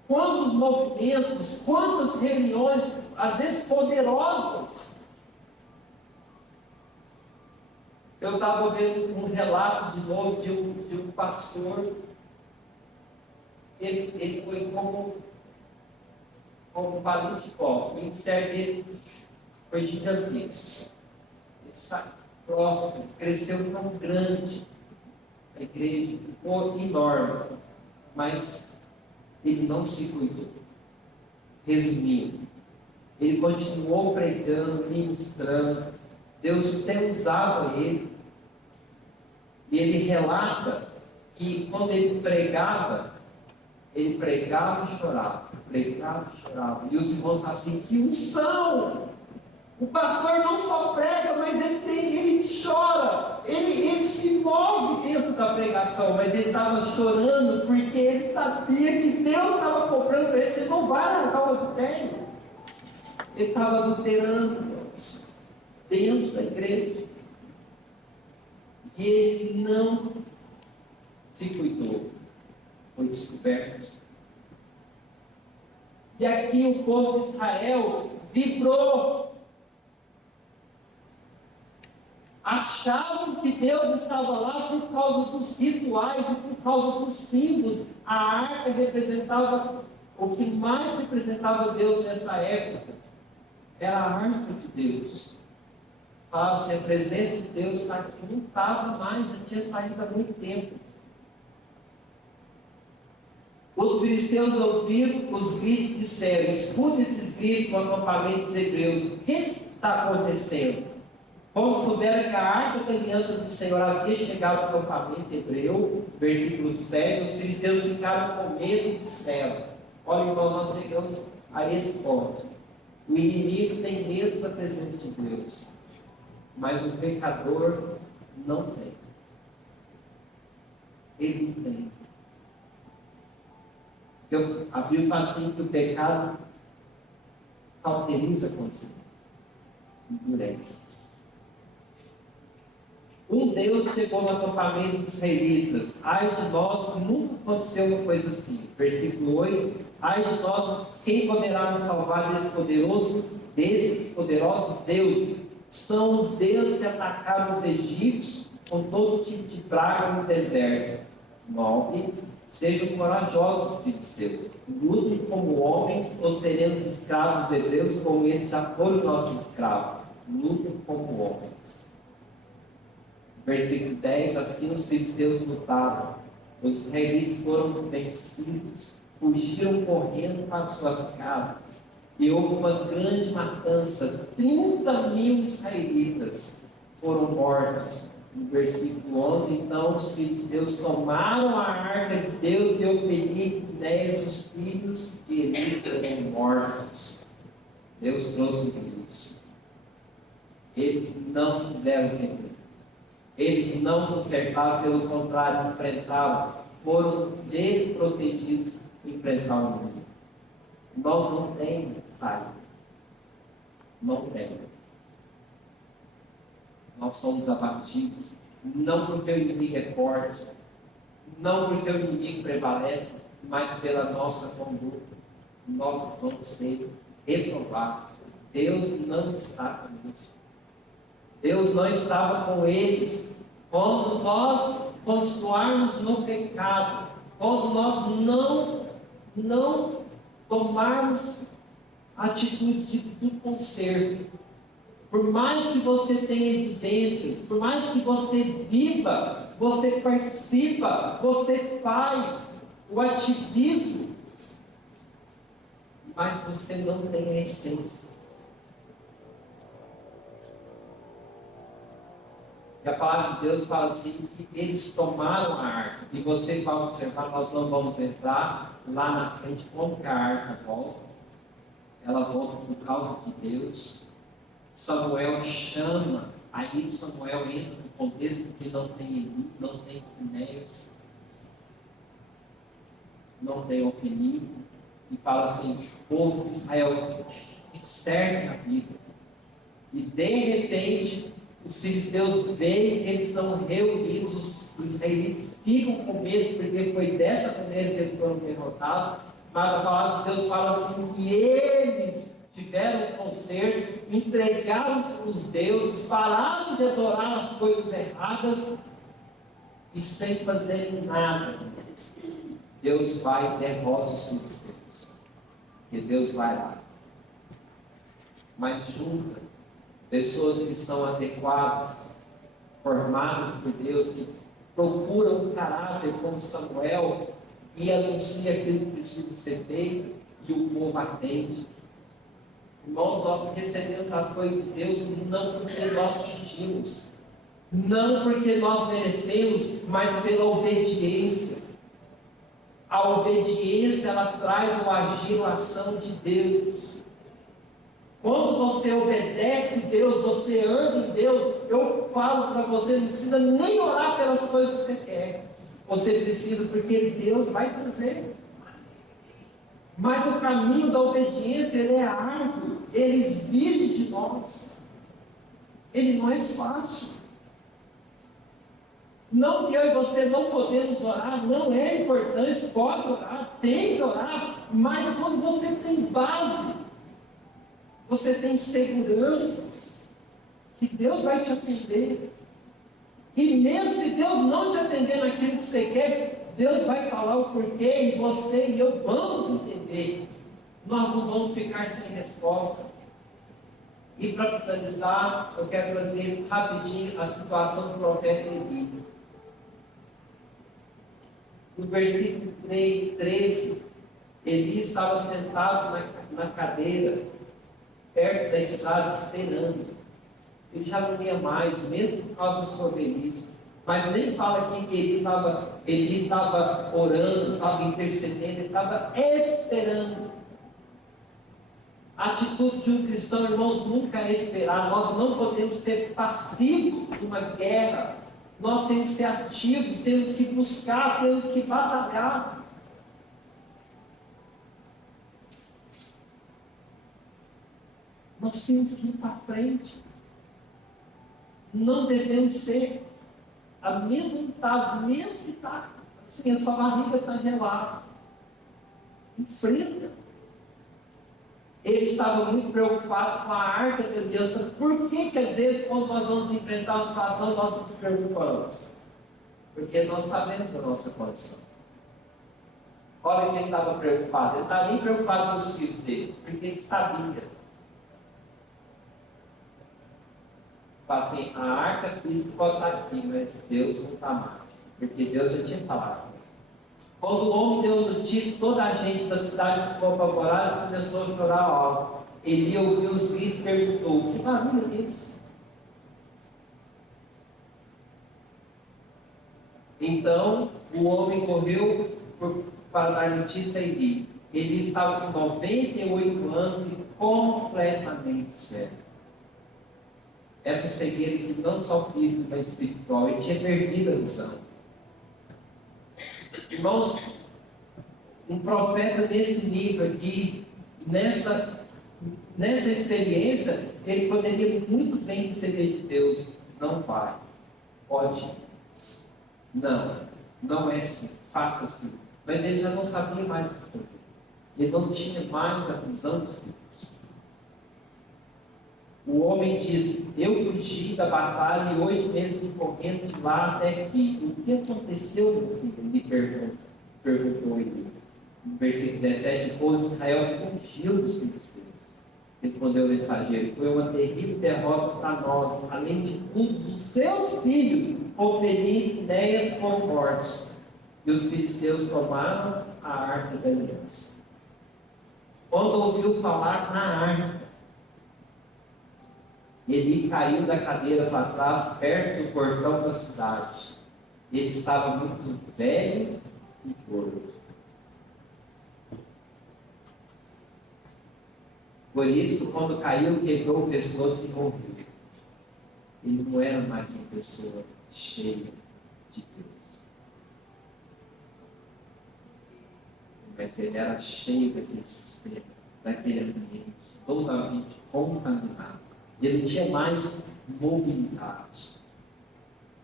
Quantos movimentos, quantas reuniões, às vezes poderosas. Eu estava vendo um relato de novo de um pastor. Ele foi como padre de Costa. O ministério dele foi gigantesco. Ele saiu próximo, cresceu tão grande. A igreja ficou enorme, mas ele não se cuidou. Resumindo, ele continuou pregando, ministrando. Deus até usava ele. E ele relata que quando ele pregava e chorava. Pregava e chorava. E os irmãos assim, que unção! O pastor não só prega, mas ele chora. Ele se move dentro da pregação, mas ele estava chorando porque ele sabia que Deus estava cobrando para ele. Você não vai largar o que tem. Ele estava adulterando, irmãos, dentro da igreja. E ele não se cuidou. Foi descoberto. E aqui o povo de Israel vibrou. Achavam que Deus estava lá por causa dos rituais e por causa dos símbolos. A arca representava, o que mais representava Deus nessa época era a arca de Deus. Fala assim, a presença de Deus está aqui, não estava mais, já tinha saído há muito tempo. Os filisteus ouviram os gritos e disseram: escuta esses gritos no acampamento dos hebreus, o que está acontecendo? Como souberam que a arca da aliança do Senhor havia chegado ao acampamento hebreu, versículo 7, os filisteus ficaram com medo e disseram: olha, irmão, nós chegamos a esse ponto. O inimigo tem medo da presença de Deus, mas o pecador não tem. Ele não tem. A Bíblia fala assim que o pecado cauteriza a consciência, endurece. Um Deus chegou no acampamento dos israelitas. Ai de nós, nunca aconteceu uma coisa assim. Versículo 8. Ai de nós, quem poderá nos salvar desses poderosos deuses? São os deuses que atacaram os egípcios com todo tipo de praga no deserto. 9. Sejam corajosos, filisteus. Lutem como homens, ou seremos escravos dos hebreus, como eles já foram nossos escravos. Lutem como homens. Versículo 10, assim os filisteus lutaram. Os israelitas foram vencidos, fugiram correndo para suas casas. E houve uma grande matança. 30.000 israelitas foram mortos. No versículo 11, então os filisteus tomaram a arca de Deus e Ofni e Finéias, os filhos de Eli, foram mortos. Deus trouxe o vírus. Eles não quiseram entender. Eles não consertaram, pelo contrário, enfrentaram. Foram desprotegidos em enfrentar o mundo. Nós não temos saída. Não temos. Nós somos abatidos, não porque o inimigo é forte, não porque o inimigo prevalece, mas pela nossa conduta. Nós vamos ser reprovados. Deus não está conosco. Deus não estava com eles quando nós continuarmos no pecado, quando nós não tomarmos a atitude do conserto. Por mais que você tenha evidências, por mais que você viva, você participa, você faz o ativismo, mas você não tem a essência. E a palavra de Deus fala assim, que eles tomaram a arca, e você vai observar, nós não vamos entrar lá na frente como que a arca volta. Ela volta por causa de Deus. Samuel chama, aí Samuel entra no contexto que não tem Eli, não tem Finéias, não tem Ofni, e fala assim, povo de Israel, que serve a vida. E de repente, os filisteus veem que eles estão reunidos, os israelitas ficam com medo, porque foi dessa maneira que eles foram derrotados, mas a palavra de Deus fala assim, que eles tiveram um conserto, entregaram os deuses, pararam de adorar as coisas erradas, e sem fazerem nada, Deus vai e derrota os filisteus. E Deus vai lá. Mas junta pessoas que são adequadas, formadas por Deus, que procuram um caráter como Samuel, e anuncia aquilo que precisa ser feito, e o povo atende. Irmãos, nós recebemos as coisas de Deus não porque nós sentimos, não porque nós merecemos, mas pela obediência. A obediência, ela traz o agir, a ação de Deus. Quando você obedece Deus, você anda em Deus, eu falo para você, não precisa nem orar pelas coisas que você quer. Você precisa, porque Deus vai trazer. Mas o caminho da obediência, ele é árduo, ele exige de nós. Ele não é fácil. Não que eu e você não podemos orar, não é importante, pode orar, tem que orar, mas quando você tem base, você tem segurança, que Deus vai te atender. E mesmo se Deus não te atender naquilo que você quer, Deus vai falar o porquê, e você e eu vamos entender. Nós não vamos ficar sem resposta. E para finalizar, eu quero trazer rapidinho a situação do profeta Eli. No versículo 13, Eli estava sentado na cadeira, perto da estrada, esperando. Ele já não ia mais, mesmo por causa da sua velhice. Mas nem fala aqui que ele estava orando, estava intercedendo, ele estava esperando. A atitude de um cristão, irmãos, nunca é esperar. Nós não podemos ser passivos numa guerra. Nós temos que ser ativos, temos que buscar, temos que batalhar. Nós temos que ir para frente. Não devemos ser amedrontados, mesmo que está assim, a sua barriga está gelada. Enfrenta. Ele estava muito preocupado com a arca de aliança. Por que às vezes, quando nós vamos enfrentar uma situação, nós nos preocupamos? Porque nós sabemos a nossa condição. Olha quem estava preocupado. Ele estava nem preocupado com os filhos dele, porque ele sabia. Fala assim, a arca física pode estar aqui, mas Deus não está mais. Porque Deus já tinha falado. Quando o homem deu notícia, toda a gente da cidade ficou apavorada e começou a chorar alto. Eli ouviu os gritos e perguntou, que barulho é esse? Então, o homem correu para dar notícia a Eli. Eli estava com 98 anos e completamente cego. Essa cegueira que não só física, mas espiritual, ele tinha perdido a visão. Irmãos, um profeta desse nível aqui, nessa experiência, ele poderia muito bem receber de Deus. Não vai. Pode. Não é assim. Faça assim. Mas ele já não sabia mais o que fazer. Ele não tinha mais a visão de Deus. O homem diz: eu fugi da batalha e hoje mesmo correndo de lá até aqui. O que aconteceu, meu filho? Ele perguntou ele. No versículo 17, pois Israel fugiu dos filisteus. Respondeu o mensageiro: foi uma terrível derrota para nós. Além de todos os seus filhos, Ofni e Finéias foram mortos. E os filisteus tomaram a arca da aliança. Quando ouviu falar na arca, ele caiu da cadeira para trás, perto do portão da cidade. Ele estava muito velho e gordo. Por isso, quando caiu, quebrou o pescoço e morreu. Ele não era mais uma pessoa cheia de Deus. Mas ele era cheio daquele sistema, daquele ambiente, totalmente contaminado. Ele não tinha mais mobilidade.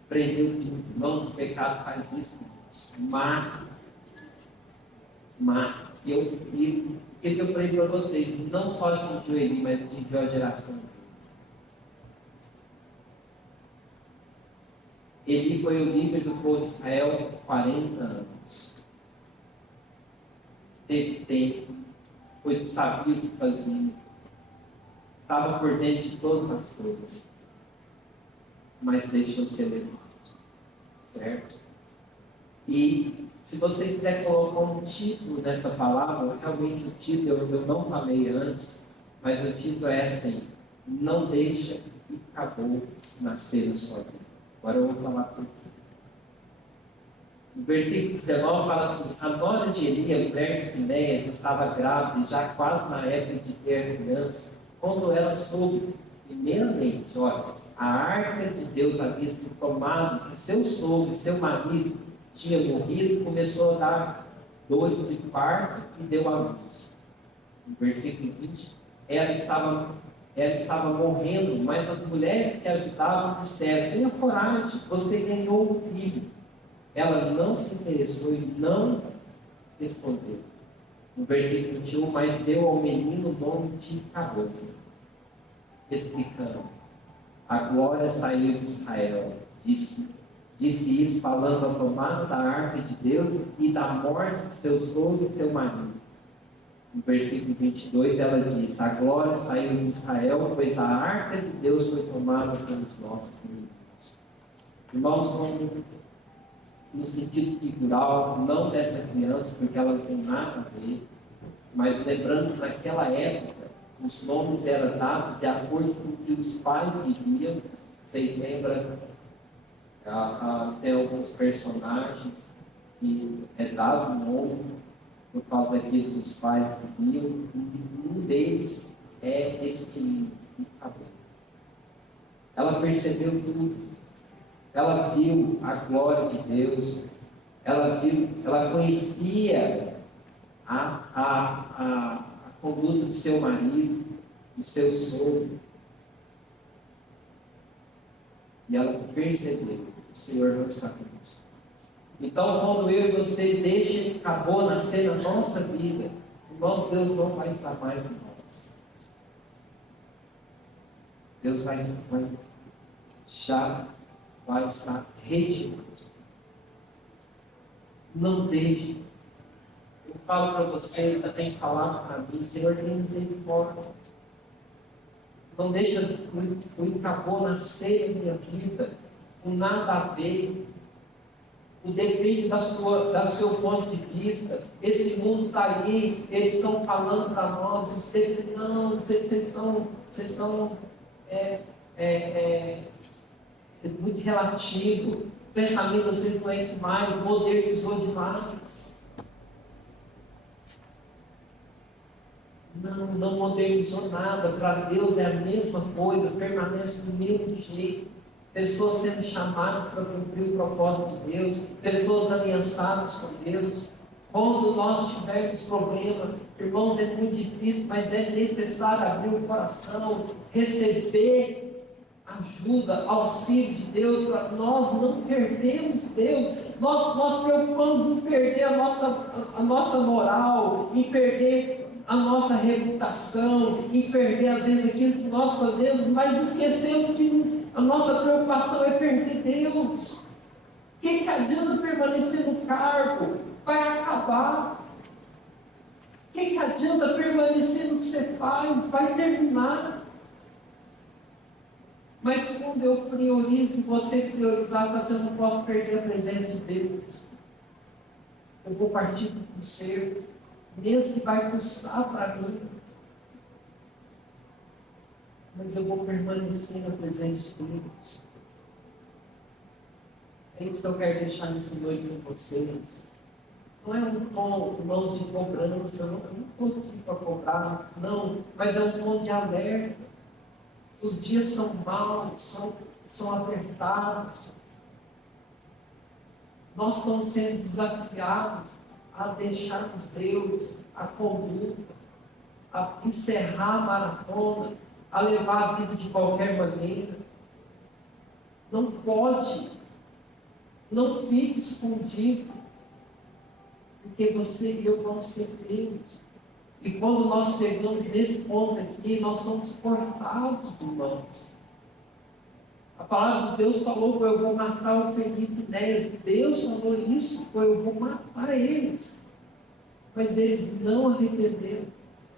Prendeu tudo. Irmãos, o pecado faz isso. Mata. E o que eu falei para vocês? Não só atingiu ele, mas atingiu a geração dele. Ele foi o líder do povo de Israel por 40 anos. Teve tempo, sabia o que fazia, estava por dentro de todas as coisas, mas deixou ser levado, certo? E se você quiser colocar um título nessa palavra, realmente o título eu não falei antes, mas o título é assim: não deixa e acabou nascer na sua vida. Agora eu vou falar por quê. No versículo 19 fala assim: a nora de Eli, mulher de Finéias, estava grávida, já quase na época de ter criança, quando ela soube, primeiramente, olha, a arca de Deus havia sido tomada, que seu sogro, seu marido, tinha morrido, começou a dar dores de parto e deu à luz. No versículo 20, ela estava morrendo, mas as mulheres que a ajudavam disseram: tenha coragem, você ganhou um filho. Ela não se interessou e não respondeu. No versículo 21, mas deu ao menino o nome de Caboclo, explicando: a glória saiu de Israel. Disse isso falando da tomada da arca de Deus e da morte de seu sogro e seu marido. No versículo 22 ela diz: a glória saiu de Israel, pois a arca de Deus foi tomada pelos nossos inimigos. Irmãos, no sentido figural, não dessa criança, porque ela não tem nada a ver, mas lembrando que naquela época os nomes eram dados de acordo com o que os pais viviam. Vocês lembram? Tem alguns personagens que é dado o nome por causa daquilo que os pais viviam, e um deles é esse menino que acabou. Ela percebeu tudo, ela viu a glória de Deus, ela conhecia a conduta do seu marido, do seu sogro, e ela percebeu: o Senhor não está conosco. Então, quando eu e você deixa que acabou nascer na nossa vida, irmãos, Deus não vai estar mais em nós. Deus já vai estar redimido. Não deixe. Eu falo para vocês, também falar para mim: Senhor, tem misericórdia. Não deixa o acabou nascer na minha vida com nada a ver. O depende do seu ponto de vista. Esse mundo está ali, eles estão falando para nós: não, vocês estão muito relativo. O pensamento vocês conhecem mais, modernizou demais. não modernizou nada. Para Deus é a mesma coisa, permanece do mesmo jeito. Pessoas sendo chamadas para cumprir o propósito de Deus, pessoas aliançadas com Deus. Quando nós tivermos problema, irmãos, é muito difícil, mas é necessário abrir o coração, receber ajuda, auxílio de Deus, para nós não perdermos Deus. Nós preocupamos em perder a nossa moral, em perder a nossa reputação, em perder às vezes aquilo que nós fazemos, mas esquecemos que a nossa preocupação é perder Deus. O que adianta permanecer no cargo? Vai acabar. O que adianta permanecer no que você faz? Vai terminar. Mas quando eu priorizo, você priorizar, eu não posso perder a presença de Deus. Eu vou partir do ser, mesmo que vai custar para mim. Mas eu vou permanecer na presença de Deus. É isso que eu quero deixar nessa noite com vocês. Não é um tom, irmãos, de cobrança, eu não estou aqui para cobrar, não, mas é um tom de alerta. Os dias são maus, são apertados. Nós estamos sendo desafiados a deixarmos Deus, a conduta, a encerrar a maratona, a levar a vida de qualquer maneira. Não pode, não fique escondido, porque você e eu vamos ser Deus. E quando nós chegamos nesse ponto aqui, nós somos cortados, irmãos. A palavra de Deus falou, foi: eu vou matar o Felipe e Néas. Deus falou isso, foi: eu vou matar eles. Mas eles não arrependeram,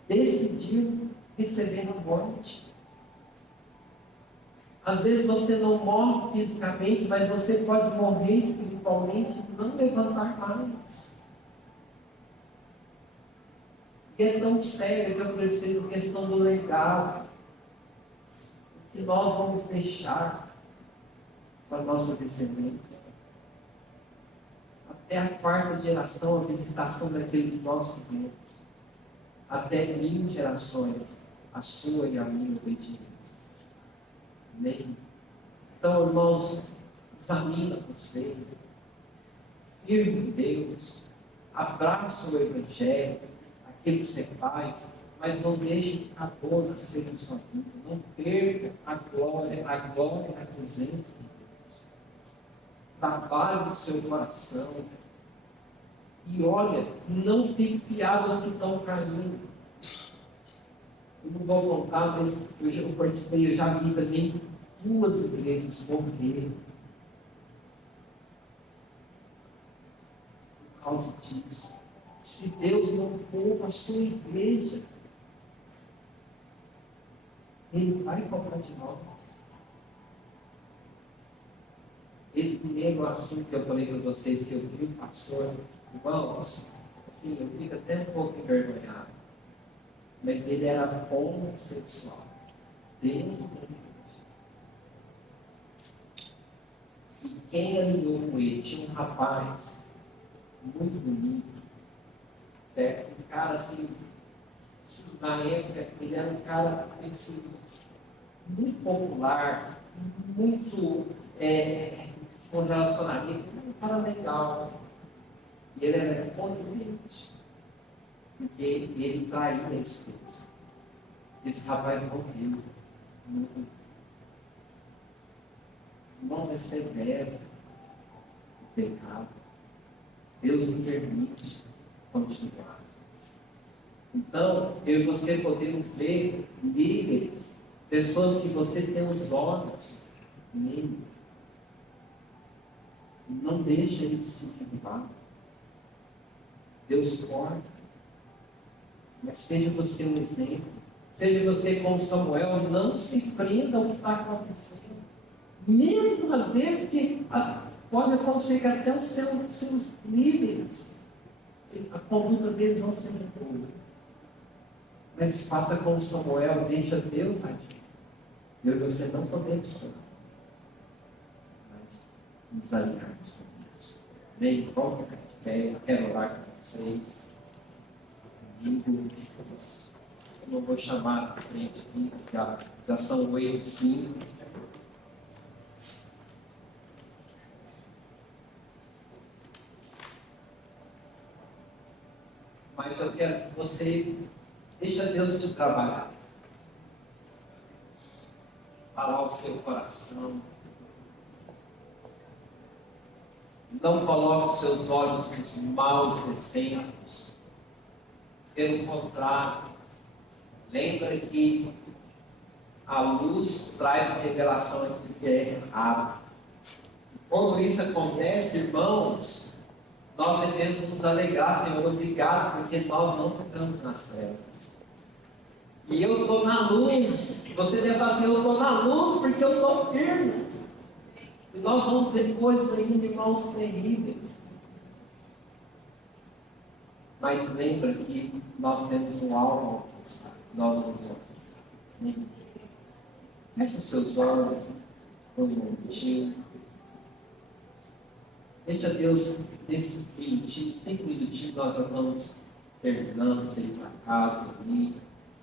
decidiram receber a morte. Às vezes você não morre fisicamente, mas você pode morrer espiritualmente e não levantar mais. E é tão sério que eu falei para vocês a questão do legado, que nós vamos deixar para a nossa descendência. Até a quarta geração, a visitação daquilo que nós fizemos. Até 1000 gerações, a sua e a minha obediência. Amém? Então, irmãos, examina você, firme em Deus, abraça o Evangelho, aquilo que você faz, mas não deixe que a dor nascer na sua vida. Não perca a glória na presença de Deus. Trabalhe o seu coração. E olha, não fique fiado aos que estão caindo. Eu não vou contar, mas eu participei, eu já vi também 2 igrejas morrerem por causa disso. Se Deus não for a sua igreja, Ele vai cobrar de nós. Esse primeiro assunto que eu falei para vocês, que eu vi o pastor, irmãos, assim, eu fico até um pouco envergonhado, mas ele era homossexual, dentro da igreja. E quem alinhou com ele? Tinha um rapaz muito bonito, certo? Um cara assim, na época, ele era um cara assim, muito popular, muito com relacionamento, um cara legal. E ele era conivente, porque ele traía a esposa. Esse rapaz morreu. Irmãos, é severo o pecado. Deus não permite continuar. Então, eu e você podemos ver líderes, pessoas que você tem os olhos neles. Não deixa eles se derrubar. Deus corta. Mas seja você um exemplo. Seja você como Samuel, não se prenda ao que está acontecendo. Mesmo às vezes que pode acontecer que até os seus líderes, a conduta deles não seja boa. Mas faça como Samuel, deixa Deus agir. Eu e você não podemos falar, mas nos alinharmos com Deus. Bem, vamos ficar de pé, eu quero orar com vocês. Comigo. não vou chamar à frente aqui, já são 8h05. Mas eu quero que você deixa Deus te trabalhar. Falar o seu coração. Não coloque os seus olhos nos maus exemplos. Pelo contrário, lembra que a luz traz revelação aqui que é errado. Quando isso acontece, irmãos, nós devemos nos alegrar, Senhor, obrigado, porque nós não ficamos nas trevas. E eu estou na luz. Você deve fazer, eu estou na luz porque eu estou firme. E nós vamos ver coisas ainda, irmãos, terríveis. Mas lembra que nós temos um alvo a alcançar. Nós vamos alcançar. Feche os seus olhos por um momentinho. Deixa Deus, nesses 5 minutinhos, nós já vamos terminando, sair para casa ali.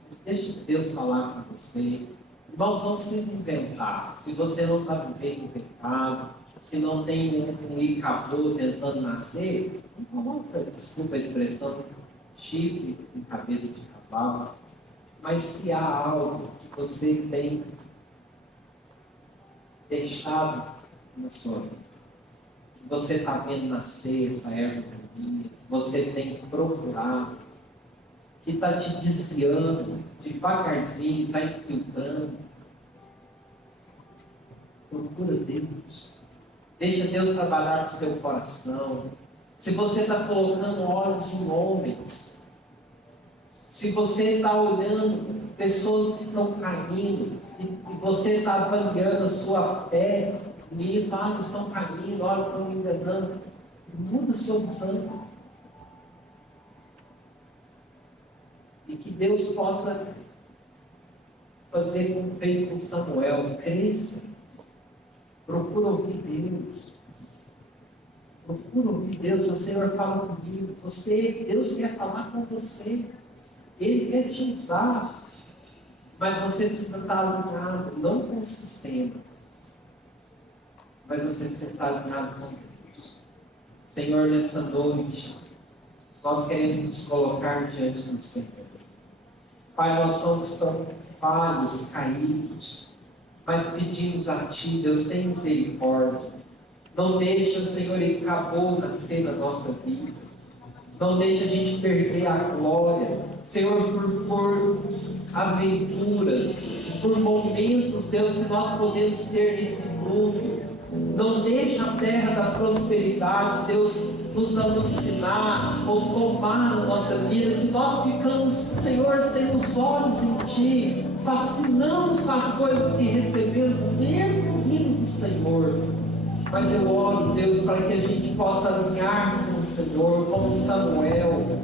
Mas deixa Deus falar com você. Irmãos, não precisa inventar. Se você não está vivendo o pecado, se não tem um icabô tentando nascer, não coloca, desculpa a expressão, chifre em cabeça de cavalo. Mas se há algo que você tem deixado na sua vida, que você está vendo nascer essa erva daninha, que você tem procurado, que está te desviando, devagarzinho, está infiltrando, procura Deus. Deixa Deus trabalhar no seu coração. Se você está colocando olhos em homens, se você está olhando pessoas que estão caindo, e você está avaliando a sua fé nisso, eles estão caindo, eles estão me enganando, muda a sua visão. E que Deus possa fazer como fez com Samuel, cresça. Procura ouvir Deus. Procura ouvir Deus. O Senhor fala comigo. Deus quer falar com você. Ele quer te usar. Mas você precisa estar alinhado, não com o sistema. Mas você precisa estar alinhado com Deus. Senhor, nessa noite, nós queremos nos colocar diante do Senhor. Pai, nós somos tão falhos, caídos, mas pedimos a Ti, Deus, tem misericórdia. Não deixa, Senhor, acabou nascer na nossa vida. Não deixa a gente perder a glória. Senhor, por aventuras, por momentos, Deus, que nós podemos ter nesse mundo. Não deixa a terra da prosperidade, Deus, nos alucinar ou tomar na nossa vida, que nós ficamos, Senhor, sem os olhos em Ti, fascinamos com as coisas que recebemos, mesmo vindo do Senhor. Mas eu oro, Deus, para que a gente possa alinhar com o Senhor, como Samuel.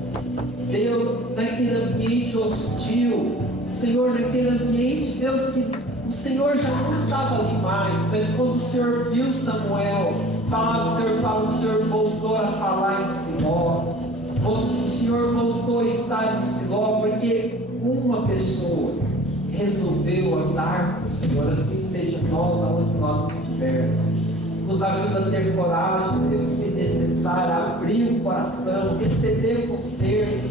Deus, naquele ambiente hostil, Senhor, naquele ambiente, Deus, que o Senhor já não estava ali mais, mas quando o Senhor viu Samuel, o Senhor voltou a falar em Siló. O Senhor voltou a estar em Siló, porque uma pessoa resolveu andar com o Senhor. Assim seja nós, aonde nós estivermos. Nos ajuda a ter coragem, Deus, se necessário, abrir o coração, receber conselho.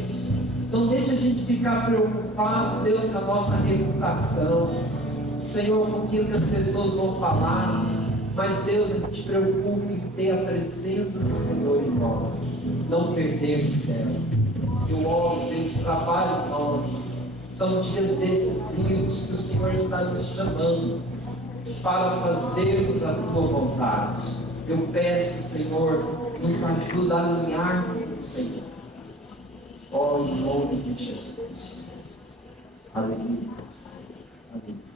Não deixa a gente ficar preocupado, Deus, com a nossa reputação. Senhor, com aquilo que as pessoas vão falar. Mas, Deus, a gente preocupa em ter a presença do Senhor em nós. Não perdermos ela. Eu oro, Deus, trabalho em nós. São dias decisivos que o Senhor está nos chamando para fazermos a Tua vontade. Eu peço, Senhor, nos ajuda a alinhar com o Senhor. Ó, em nome de Jesus. Aleluia. Aleluia.